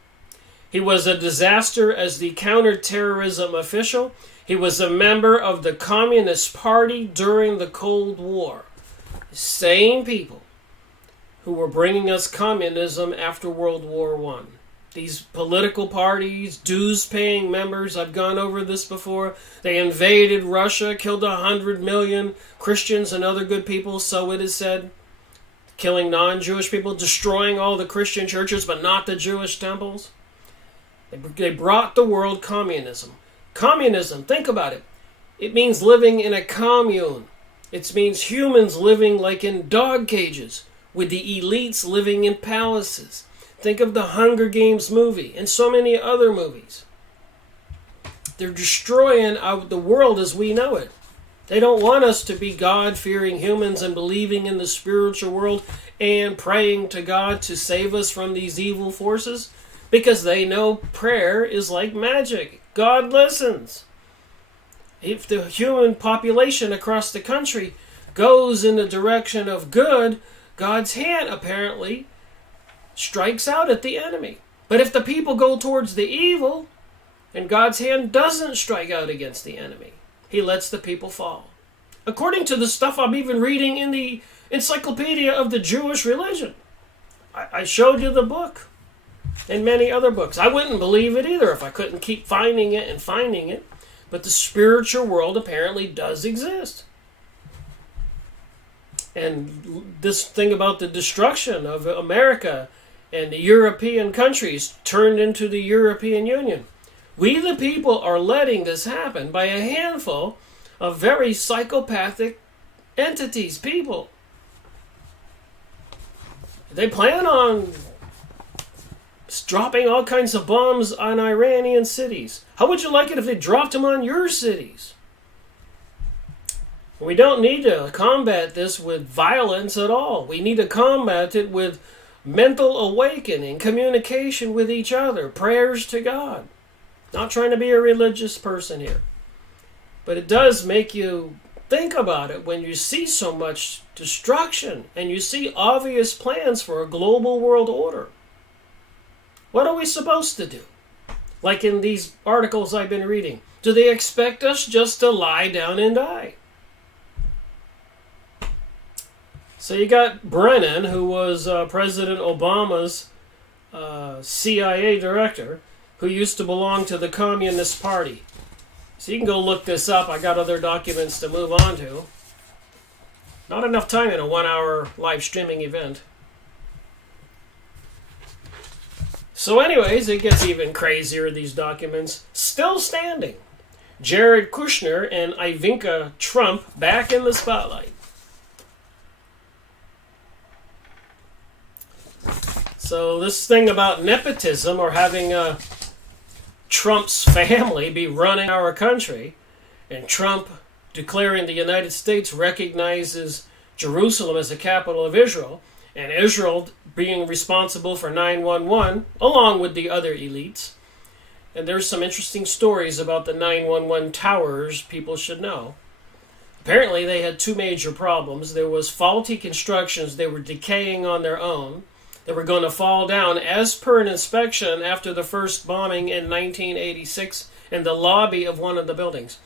He was a disaster as the counterterrorism official. He was a member of the Communist Party during the Cold War. Same people who were bringing us communism after World War I. These political parties, dues-paying members, I've gone over this before. They invaded Russia, killed 100 million Christians and other good people, so it is said. Killing non-Jewish people, destroying all the Christian churches, but not the Jewish temples. They brought the world communism. Communism, think about it. It means living in a commune. It means humans living like in dog cages, with the elites living in palaces. Think of the Hunger Games movie and so many other movies. They're destroying the world as we know it. They don't want us to be God-fearing humans and believing in the spiritual world and praying to God to save us from these evil forces, because they know prayer is like magic. God listens. If the human population across the country goes in the direction of good, God's hand apparently strikes out at the enemy. But if the people go towards the evil, and God's hand doesn't strike out against the enemy, he lets the people fall. According to the stuff I'm even reading in the Encyclopedia of the Jewish Religion. I showed you the book and many other books. I wouldn't believe it either if I couldn't keep finding it and finding it. But the spiritual world apparently does exist. And this thing about the destruction of America and the European countries turned into the European Union. We, the people, are letting this happen by a handful of very psychopathic entities, people. They plan on dropping all kinds of bombs on Iranian cities. How would you like it if they dropped them on your cities? We don't need to combat this with violence at all. We need to combat it with mental awakening, communication with each other, prayers to God. Not trying to be a religious person here. But it does make you think about it when you see so much destruction and you see obvious plans for a global world order. What are we supposed to do? Like in these articles I've been reading. Do they expect us just to lie down and die? So you got Brennan, who was President Obama's CIA director, who used to belong to the Communist Party. So you can go look this up. I got other documents to move on to. Not enough time in a 1-hour live streaming event. So anyways, it gets even crazier, these documents. Still standing. Jared Kushner and Ivanka Trump back in the spotlight. So this thing about nepotism, or having Trump's family be running our country, and Trump declaring the United States recognizes Jerusalem as the capital of Israel, and Israel being responsible for 9/11, along with the other elites. And there's some interesting stories about the 9/11 towers people should know. Apparently they had two major problems. There was faulty constructions. They were decaying on their own. They were going to fall down as per an inspection after the first bombing in 1986 in the lobby of one of the buildings.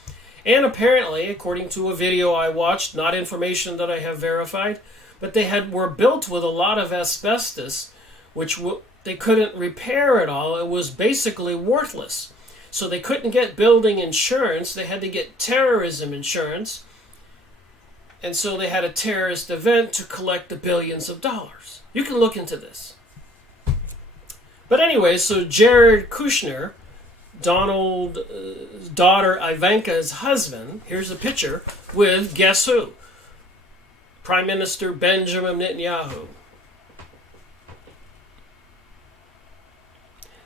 And apparently, according to a video I watched, not information that I have verified, but they were built with a lot of asbestos, which they couldn't repair at all. It was basically worthless. So they couldn't get building insurance. They had to get terrorism insurance. And so they had a terrorist event to collect the billions of dollars. You can look into this. But anyway, so Jared Kushner, Donald's daughter Ivanka's husband, here's a picture with, guess who? Prime Minister Benjamin Netanyahu.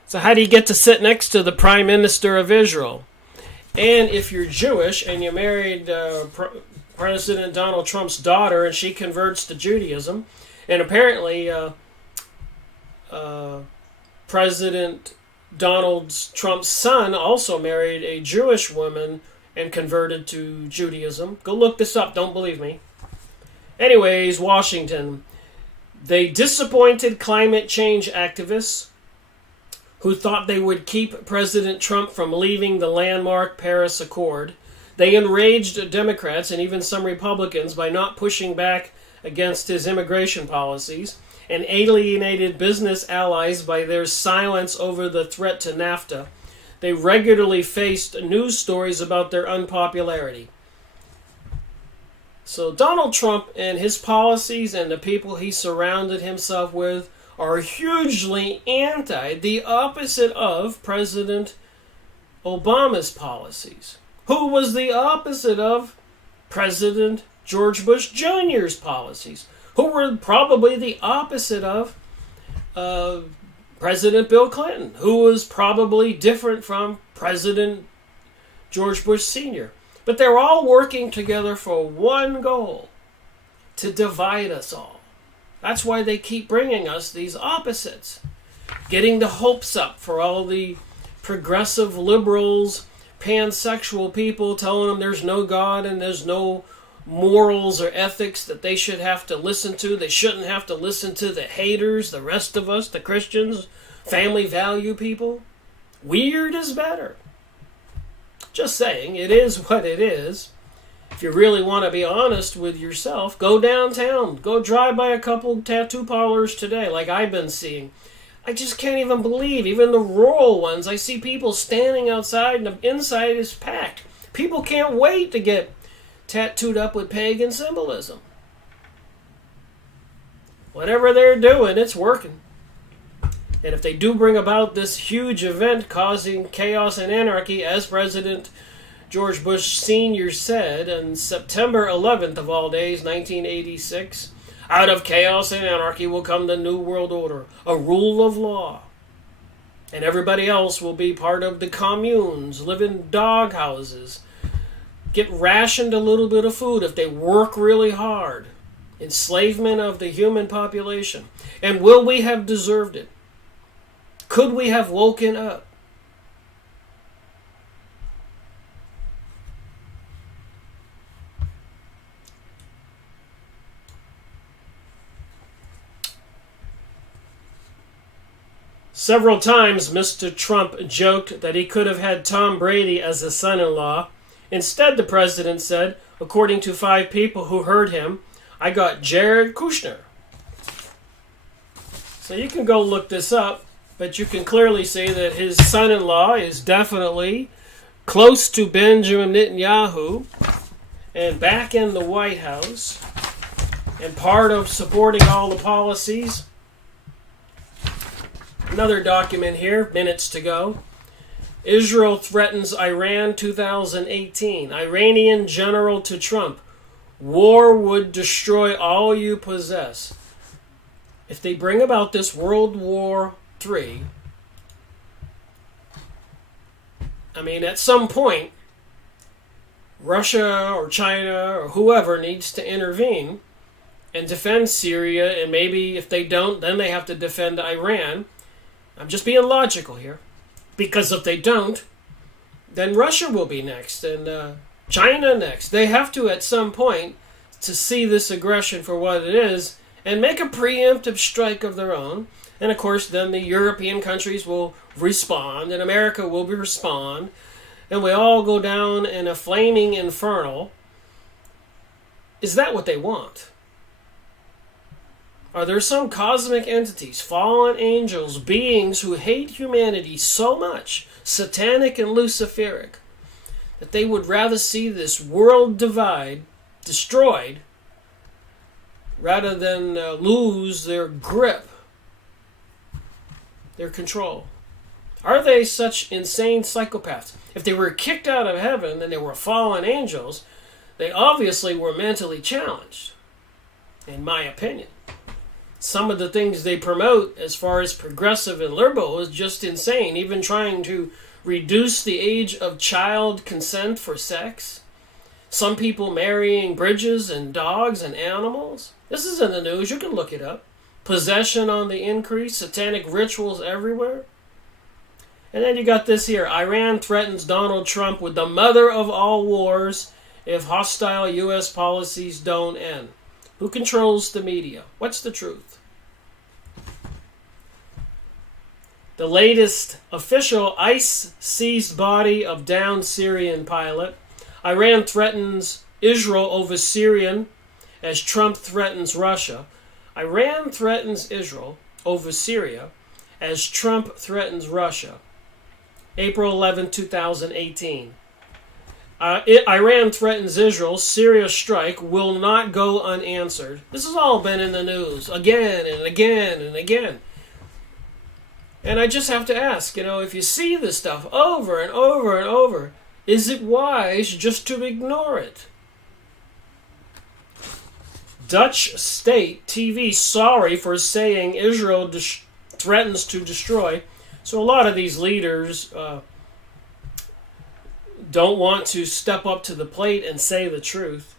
So how do you get to sit next to the Prime Minister of Israel? And if you're Jewish and you married President Donald Trump's daughter and she converts to Judaism, and apparently President Donald Trump's son also married a Jewish woman and converted to Judaism. Go look this up, don't believe me. Anyways, Washington. They disappointed climate change activists who thought they would keep President Trump from leaving the landmark Paris Accord. They enraged Democrats and even some Republicans by not pushing back against his immigration policies, and alienated business allies by their silence over the threat to NAFTA. They regularly faced news stories about their unpopularity. So Donald Trump and his policies and the people he surrounded himself with are hugely anti, the opposite of President Obama's policies. Who was the opposite of President George Bush Jr.'s policies? Who were probably the opposite of President Bill Clinton? Who was probably different from President George Bush Sr.? But they're all working together for one goal: to divide us all. That's why they keep bringing us these opposites. Getting the hopes up for all the progressive liberals, pansexual people, telling them there's no God and there's no morals or ethics that they should have to listen to. They shouldn't have to listen to the haters, the rest of us, the Christians, family value people. Weird is better. Just saying, it is what it is. If you really want to be honest with yourself, go downtown. Go drive by a couple tattoo parlors today, like I've been seeing. I just can't even believe, even the rural ones, I see people standing outside and the inside is packed. People can't wait to get tattooed up with pagan symbolism. Whatever they're doing, it's working. And if they do bring about this huge event causing chaos and anarchy, as President George Bush Sr. said on September 11th of all days, 1986, out of chaos and anarchy will come the New World Order, a rule of law. And everybody else will be part of the communes, live in dog houses, get rationed a little bit of food if they work really hard. Enslavement of the human population. And will we have deserved it? Could we have woken up? Several times, Mr. Trump joked that he could have had Tom Brady as a son-in-law. Instead, the president said, according to 5 people who heard him, I got Jared Kushner. So you can go look this up, but you can clearly see that his son-in-law is definitely close to Benjamin Netanyahu and back in the White House and part of supporting all the policies. Another document here, minutes to go. Israel threatens Iran 2018. Iranian general to Trump. War would destroy all you possess. If they bring about this World War III, I mean, at some point, Russia or China or whoever needs to intervene and defend Syria, and maybe if they don't, then they have to defend Iran. I'm just being logical here. Because if they don't, then Russia will be next and China next. They have to, at some point, to see this aggression for what it is and make a preemptive strike of their own. And of course, then the European countries will respond and America will respond. And we all go down in a flaming inferno. Is that what they want? Are there some cosmic entities, fallen angels, beings who hate humanity so much, satanic and luciferic, that they would rather see this world divide destroyed rather than lose their grip, their control? Are they such insane psychopaths? If they were kicked out of heaven and they were fallen angels, they obviously were mentally challenged, in my opinion. Some of the things they promote as far as progressive and liberal is just insane. Even trying to reduce the age of child consent for sex. Some people marrying bridges and dogs and animals. This is in the news. You can look it up. Possession on the increase. Satanic rituals everywhere. And then you got this here. Iran threatens Donald Trump with the mother of all wars if hostile U.S. policies don't end. Who controls the media? What's the truth? The latest official ICE seized body of downed Syrian pilot. Iran threatens Israel over Syrian as Trump threatens Russia. Iran threatens Israel over Syria as Trump threatens Russia. April 11, 2018. Iran threatens Israel. Syria strike will not go unanswered. This has all been in the news again and again and again. And I just have to ask, if you see this stuff over and over and over, is it wise just to ignore it? Dutch state TV sorry for saying Israel threatens to destroy. So a lot of these leaders don't want to step up to the plate and say the truth.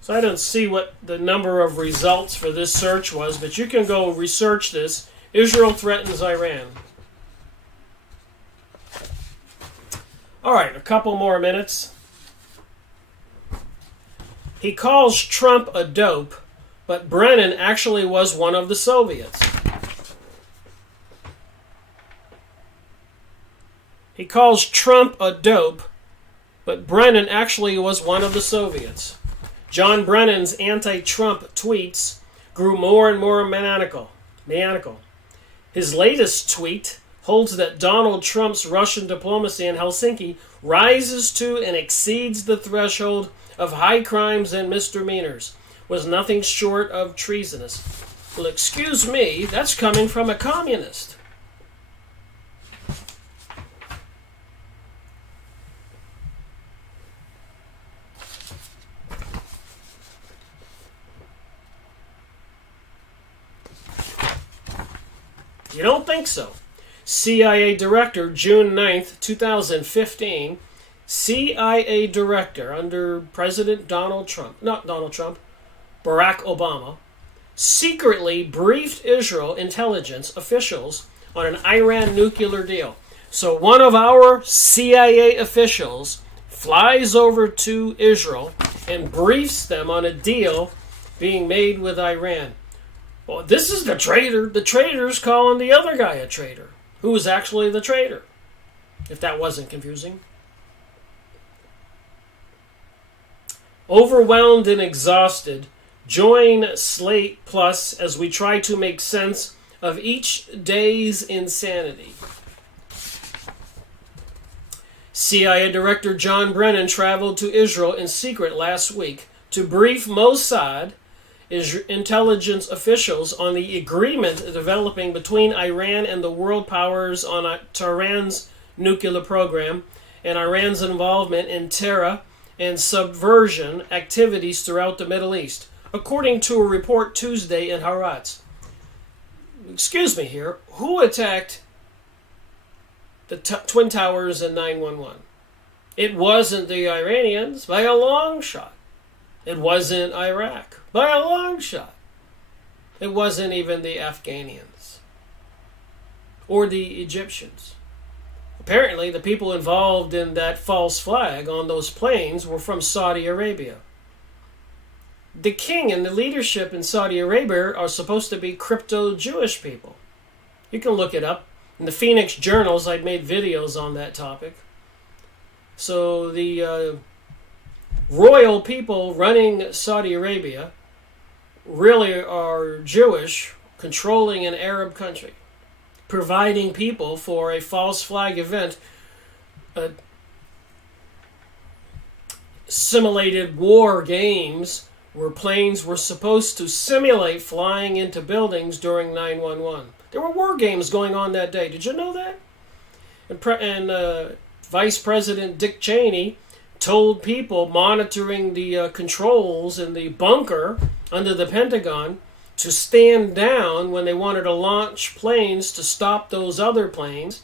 So I don't see what the number of results for this search was, but you can go research this. Israel threatens Iran. All right, a couple more minutes. He calls Trump a dope, but Brennan actually was one of the Soviets. He calls Trump a dope, but Brennan actually was one of the Soviets. John Brennan's anti-Trump tweets grew more and more maniacal. His latest tweet holds that Donald Trump's Russian diplomacy in Helsinki rises to and exceeds the threshold of high crimes and misdemeanors, was nothing short of treasonous. Well, excuse me, that's coming from a communist. You don't think so? CIA Director, June 9th, 2015. CIA Director under President Barack Obama, secretly briefed Israel intelligence officials on an Iran nuclear deal. So one of our CIA officials flies over to Israel and briefs them on a deal being made with Iran. Well, this is the traitor. The traitor's calling the other guy a traitor. Who was actually the traitor? If that wasn't confusing. Overwhelmed and exhausted, join Slate Plus as we try to make sense of each day's insanity. CIA Director John Brennan traveled to Israel in secret last week to brief Mossad intelligence officials on the agreement developing between Iran and the world powers on Tehran's nuclear program and Iran's involvement in terror and subversion activities throughout the Middle East, according to a report Tuesday in Haaretz. Excuse me here, who attacked the Twin Towers in 9/11? It wasn't the Iranians by a long shot. It wasn't Iraq by a long shot. It wasn't even the Afghanians or the Egyptians. Apparently, the people involved in that false flag on those planes were from Saudi Arabia. The king and the leadership in Saudi Arabia are supposed to be crypto-Jewish people. You can look it up. In the Phoenix Journals, I'd made videos on that topic. So the royal people running Saudi Arabia really are Jewish, controlling an Arab country, providing people for a false flag event, simulated war games where planes were supposed to simulate flying into buildings during 9/11. There were war games going on that day. Did you know that? And Vice President Dick Cheney told people monitoring the controls in the bunker under the Pentagon to stand down when they wanted to launch planes to stop those other planes.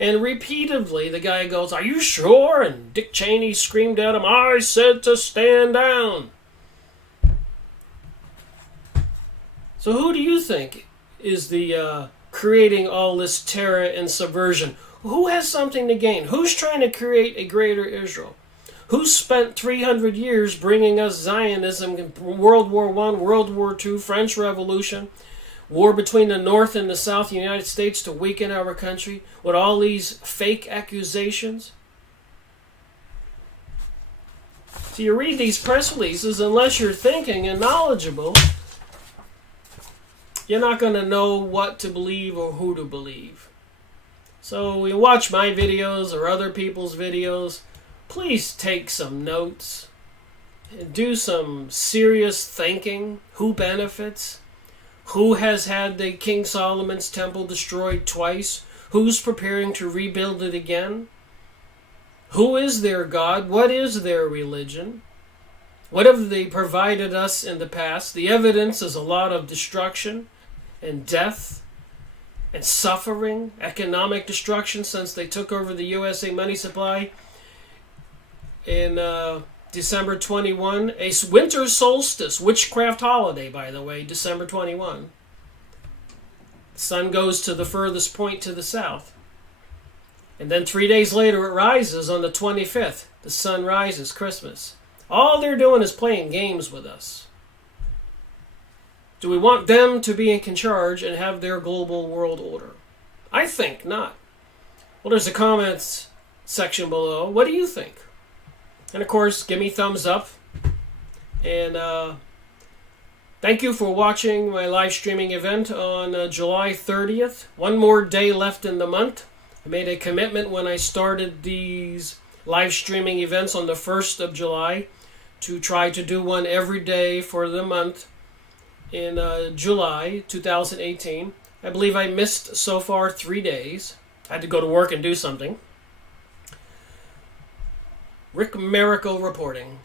And repeatedly, the guy goes, "Are you sure?" And Dick Cheney screamed at him, "I said to stand down." So who do you think is the creating all this terror and subversion? Who has something to gain? Who's trying to create a greater Israel? Who spent 300 years bringing us Zionism, World War I, World War II, French Revolution, war between the North and the South of the United States to weaken our country with all these fake accusations? So you read these press releases, unless you're thinking and knowledgeable, you're not going to know what to believe or who to believe. So you watch my videos or other people's videos, please take some notes and do some serious thinking. Who benefits? Who has had the King Solomon's temple destroyed twice? Who's preparing to rebuild it again? Who is their God? What is their religion? What have they provided us in the past? The evidence is a lot of destruction and death and suffering, economic destruction since they took over the USA money supply in December 21. A winter solstice, witchcraft holiday, by the way, December 21. The sun goes to the furthest point to the south. And then 3 days later it rises on the 25th. The sun rises, Christmas. All they're doing is playing games with us. Do we want them to be in charge and have their global world order? I think not. Well, there's a comments section below. What do you think? And of course, give me thumbs up. And thank you for watching my live streaming event on July 30th. One more day left in the month. I made a commitment when I started these live streaming events on the 1st of July to try to do one every day for the month in July 2018. I believe I missed so far 3 days. I had to go to work and do something. Rick Miracle reporting.